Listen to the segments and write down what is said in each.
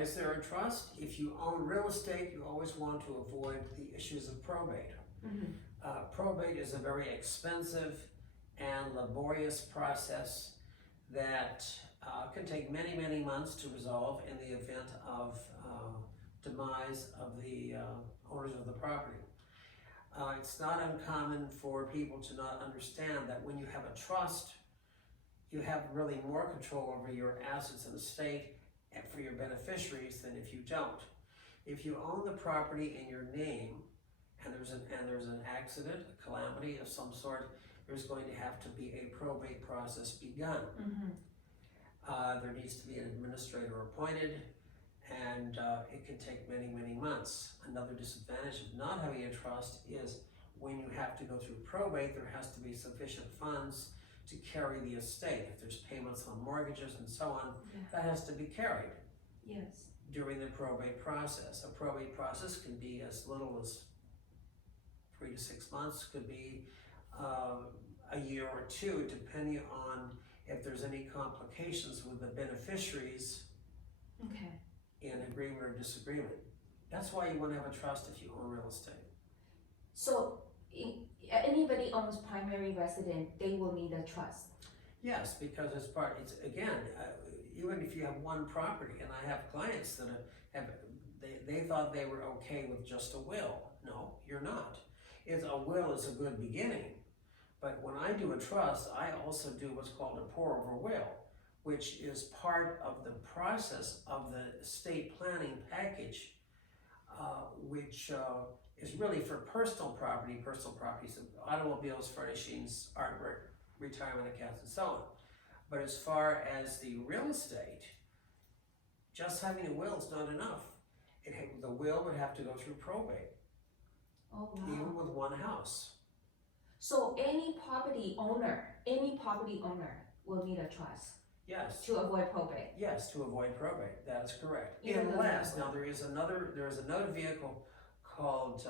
is there a trust? If you own real estate, you always want to avoid the issues of probate. Mm-hmm. Probate is a very expensive and laborious process that can take many, many months to resolve in the event of demise of the owners of the property. It's not uncommon for people to not understand that when you have a trust, you have really more control over your assets in the estate and for your beneficiaries than if you don't. If you own the property in your name and there's an accident, a calamity of some sort, there's going to have to be a probate process begun. Mm-hmm. There needs to be an administrator appointed, and it can take many, many months. Another disadvantage of not having a trust is when you have to go through probate, there has to be sufficient funds to carry the estate. If there's payments on mortgages and so on, that has to be carried. Yes. During the probate process. A probate process can be as little as 3 to 6 months, could be a year or two, depending on if there's any complications with the beneficiaries Okay. in agreement or disagreement. That's why you want to have a trust if you own real estate. So anybody owns primary residence, they will need a trust. Yes, because even if you have one property, and I have clients that they thought they were okay with just a will. No, you're not. A will is a good beginning, but when I do a trust, I also do what's called a pour over will, which is part of the process of the estate planning package, which is really for personal properties, automobiles, furnishings, artwork, retirement accounts, and so on. But as far as the real estate, just having a will is not enough. The will would have to go through probate, Oh, wow. even with one house. So any property owner will need a trust Yes. to avoid probate. Yes, to avoid probate. That is correct. Even though Unless they're- now there is another vehicle called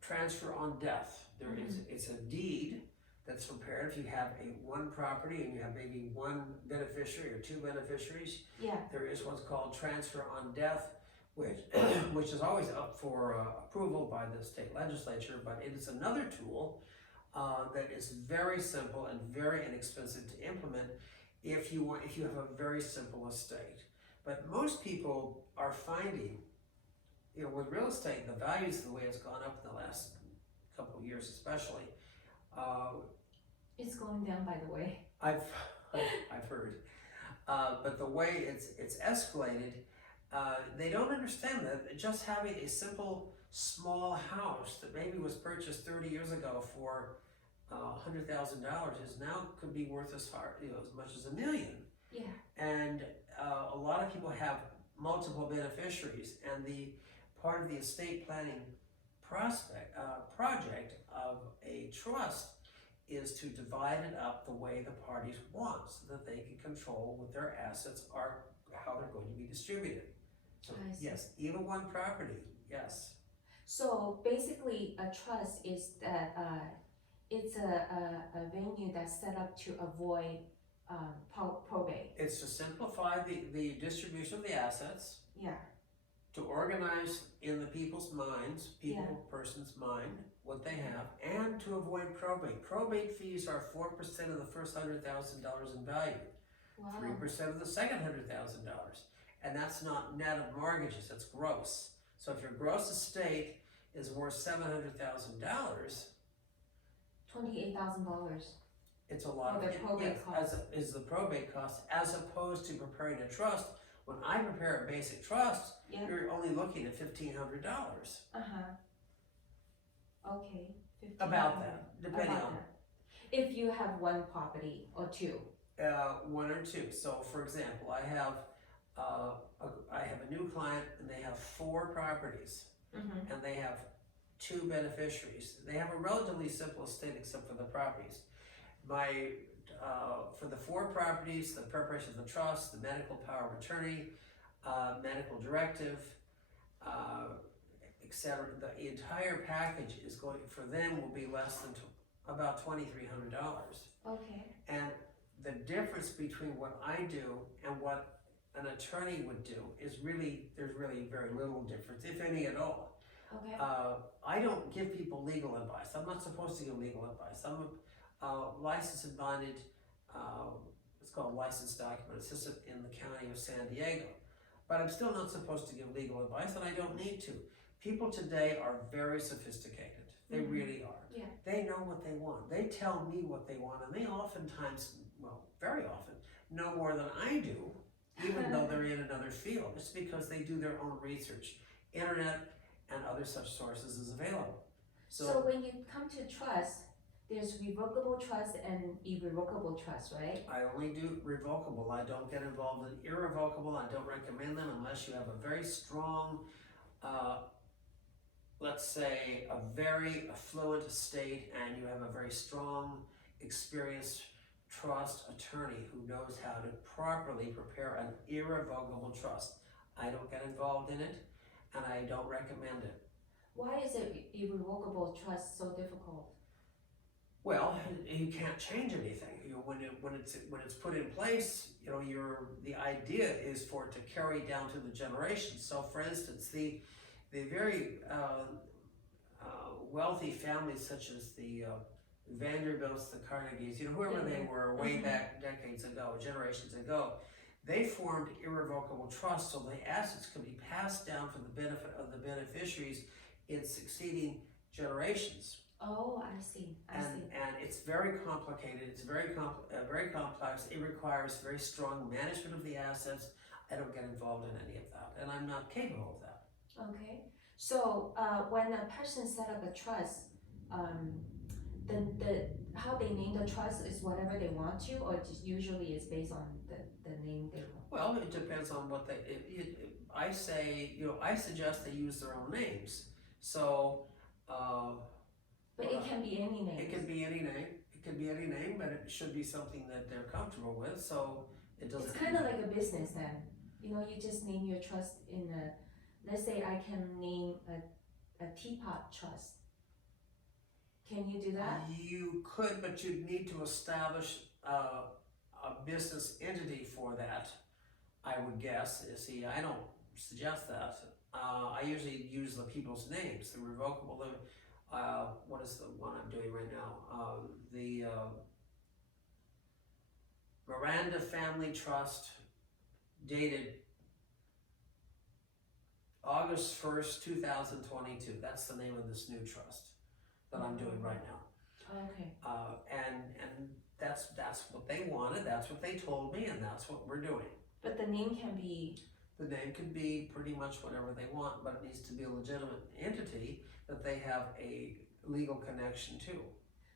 transfer on death. It's a deed that's prepared if you have one property and you have maybe one beneficiary or two beneficiaries. Yeah. There is what's called transfer on death, which is always up for approval by the state legislature, but it is another tool that is very simple and very inexpensive to implement if you have a very simple estate. But most people are finding, with real estate, the values, the way it's gone up in the last couple of years especially, It's going down, by the way. I've heard, but the way it's escalated, they don't understand that just having a simple small house that maybe was purchased 30 years ago for $100,000 is now could be worth as much as $1 million. Yeah. And a lot of people have multiple beneficiaries, and the part of the estate planning project of a trust is to divide it up the way the parties want, so that they can control what their assets are, how they're going to be distributed. So I see. yes, even one property, yes. So basically, a trust is that it's a venue that's set up to avoid probate. It's to simplify the distribution of the assets, Yeah. to organize in the people's minds, person's mind, what they have, and to avoid probate. Probate fees are 4% of the first $100,000 in value, Wow. 3% of the second $100,000, and that's not net of mortgages, that's gross. So if your gross estate is worth $700,000, $28,000. it's a lot For the probate cost. is the probate cost, as opposed to preparing a trust. When I prepare a basic trust, Yeah. you're only looking at $1,500. Okay. About that, depending About on that. If you have one property or two. one or two. So, for example, I have a new client, and they have 4 properties, Mm-hmm. and they have 2 beneficiaries. They have a relatively simple estate except for the properties. For the 4 properties, the preparation of the trust, the medical power of attorney, medical directive, etc. The entire package is going, for them, will be less than about $2,300. Okay. And the difference between what I do and what an attorney would do is really, there's really very little difference, if any at all. Okay. I don't give people legal advice. I'm not supposed to give legal advice. I'm a licensed and bonded, it's called licensed document assistant in the county of San Diego. But I'm still not supposed to give legal advice, and I don't need to. People today are very sophisticated. They really are. Yeah. They know what they want. They tell me what they want, and they oftentimes, well, very often, know more than I do, even though they're in another field. It's because they do their own research. Internet and other such sources is available. So when you come to trust, there's revocable trust and irrevocable trust, right? I only do revocable. I don't get involved in irrevocable. I don't recommend them unless you have a very strong, let's say, a very affluent estate, and you have a very strong, experienced trust attorney who knows how to properly prepare an irrevocable trust. I don't get involved in it, and I don't recommend it. Why is it irrevocable trust so difficult? Well, you can't change anything. You know, when it's put in place, you know, the idea is for it to carry down to the generations. So, for instance, the very wealthy families such as the Vanderbilts, the Carnegies, you know, whoever they were way back decades ago, generations ago, they formed irrevocable trusts so the assets could be passed down for the benefit of the beneficiaries in succeeding generations. Oh, I see. I see. And it's very complicated. It's very complex. It requires very strong management of the assets. I don't get involved in any of that, and I'm not capable of that. Okay. So when a person set up a trust, the how they name the trust is whatever they want to, or just usually is based on the name they want. Well, it depends on what they. I say, you know, I suggest they use their own names. So. But it can be any name. It can be any name. It can be any name, but it should be something that they're comfortable with. So it doesn't. It's kind of like a business then. You know, you just name your trust in a. Let's say I can name a teapot trust. Can you do that? You could, but you'd need to establish a business entity for that. I would guess. See, I don't suggest that. I usually use the people's names, the revocable. What is the one I'm doing right now? The Miranda Family Trust, dated August 1st, 2022. That's the name of this new trust that I'm doing right now. Okay. And that's what they wanted. That's what they told me, and that's what we're doing. But the name can be. The name can be pretty much whatever they want, but it needs to be a legitimate entity that they have a legal connection to.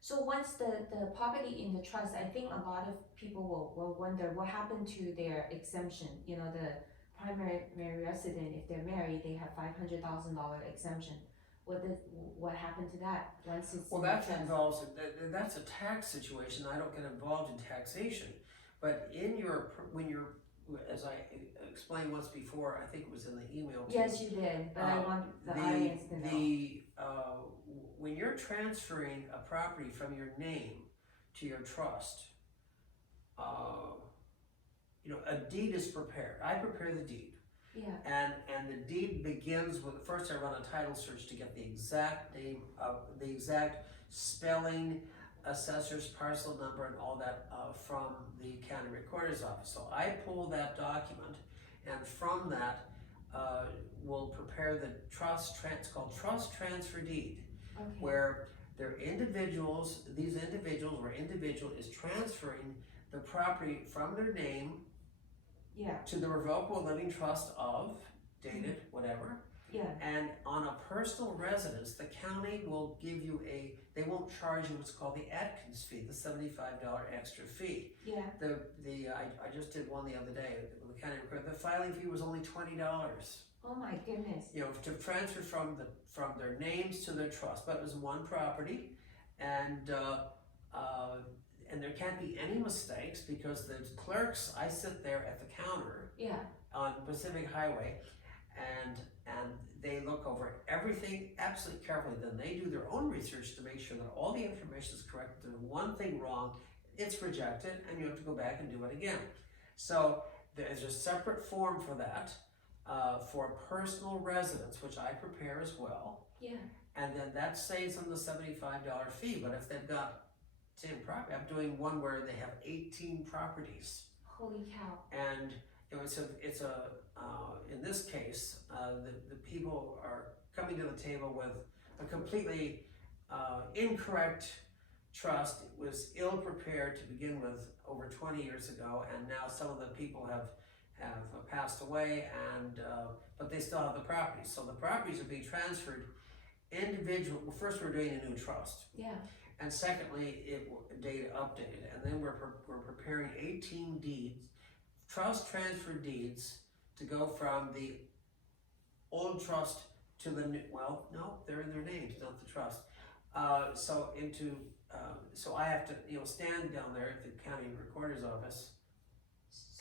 So once the property in the trust, I think a lot of people will wonder what happened to their exemption. You know, the primary resident, if they're married, they have $500,000 exemption. What happened to that once it's Well, in the that trust? involves, that's a tax situation. I don't get involved in taxation. But when you're, as I explained once before, I think it was in the email too. Yes, you did, but I want the audience to know. When you're transferring a property from your name to your trust, you know, a deed is prepared. I prepare the deed. Yeah. And the deed begins with, first I run a title search to get the exact name of the exact spelling, assessor's parcel number, and all that from the county recorder's office. So I pull that document, and from that we'll prepare the it's called trust transfer deed, Okay. where they're individuals, these individuals, or individual is transferring the property from their name Yeah. to the revocable living trust of, dated, whatever. Yeah. And on a personal residence, the county will give you they won't charge you what's called the Atkins fee, the $75 extra fee. Yeah. I just did one the other day with the county recorder. The filing fee was only $20. Oh my goodness. You know, to transfer from their names to their trust, but it was one property, and there can't be any mistakes because the clerks. I sit there at the counter. Yeah. On Pacific Highway, and they look over everything absolutely carefully. Then they do their own research to make sure that all the information is correct. If there's one thing wrong, it's rejected, and you have to go back and do it again. So there's a separate form for that, for personal residence, which I prepare as well. Yeah. And then that saves them the $75 fee, but if they've got 10 property, I'm doing one where they have 18 properties. Holy cow. And in this case, the people are coming to the table with a completely incorrect trust. It was ill prepared to begin with over 20 years ago, and now some of the people have passed away, and but they still have the properties. So the properties are being transferred individual. Well, first we're doing a new trust. Yeah. And secondly, data updated, and then we're preparing 18 deeds, trust transfer deeds, to go from the old trust to the new. Well, no, they're in their names, not the trust. So I have to, stand down there at the county recorder's office,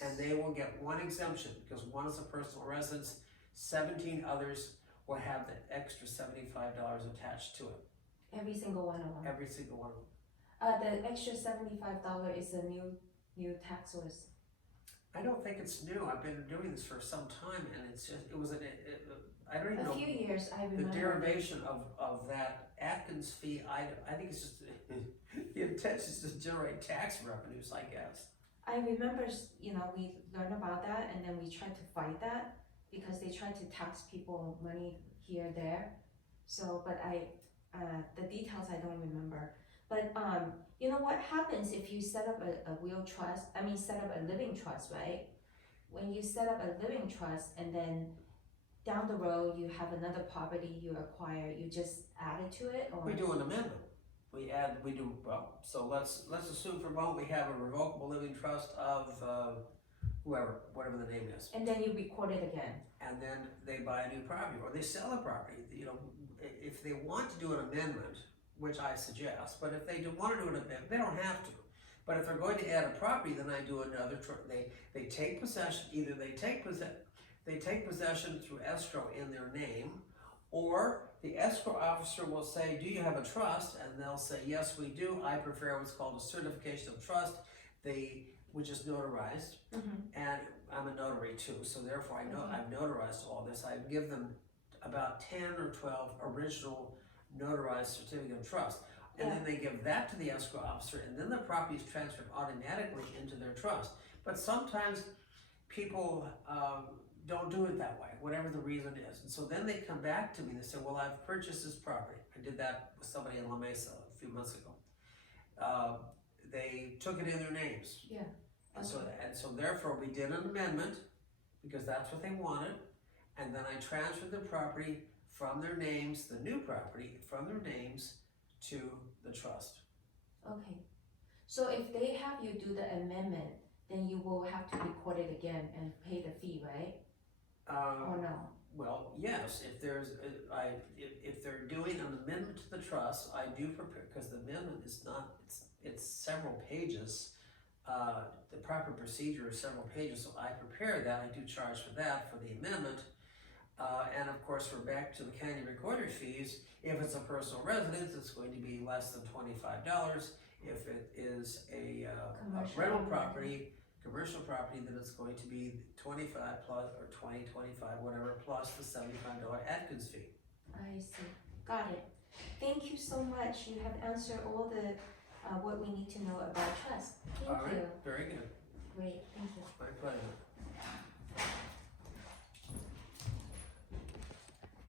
and they will get one exemption because one is a personal residence. 17 others will have the extra $75 attached to it. Every single one of them. Every single one of them. The extra $75 is a new tax source. I don't think it's new. I've been doing this for some time, and I don't even know. A few years, I remember. The derivation of that Atkins fee, I think it's just, the intention is to generate tax revenues, I guess. I remember, we learned about that, and then we tried to fight that because they tried to tax people money here and there. So, but the details I don't remember. But what happens if you set up a will trust, set up a living trust, right? When you set up a living trust and then down the road you have another property you acquire, you just add it to it? Or We do an amendment. So let's assume for a moment we have a revocable living trust of whatever the name is. And then you record it again. And then they buy a new property, or they sell a property. If they want to do an amendment, which I suggest, but if they do want to do an amendment, they don't have to. But if they're going to add a property, then I do another. They take possession. Either they take possession through escrow in their name, or the escrow officer will say, "Do you have a trust?" And they'll say, "Yes, we do. I prefer what's called a certification of trust, which is notarized." And I'm a notary too, so therefore I've notarized all this. I give them about 10 or 12 original notarized certificate of trust. And then they give that to the escrow officer, and then the property is transferred automatically into their trust. But sometimes people don't do it that way, whatever the reason is. And so then they come back to me and they say, "Well, I've purchased this property." I did that with somebody in La Mesa a few months ago. They took it in their names. Yeah. And so therefore we did an amendment because that's what they wanted. And then I transferred the property from their names, the new property from their names, to the trust. Okay. So if they have you do the amendment, then you will have to record it again and pay the fee, right? Or no? Well, yes. If they're doing an amendment to the trust, I do prepare, because the amendment is not. It's several pages. The proper procedure is several pages, so I prepare that. I do charge for that, for the amendment. And of course, we're back to the county recorder fees. If it's a personal residence, it's going to be less than $25. If it is a rental property, commercial property, then it's going to be 25 plus, or 20, 25, whatever, plus the $75 Atkins fee. I see. Got it. Thank you so much. You have answered all the what we need to know about trust. Thank you. Very good. Great. Thank you. My pleasure.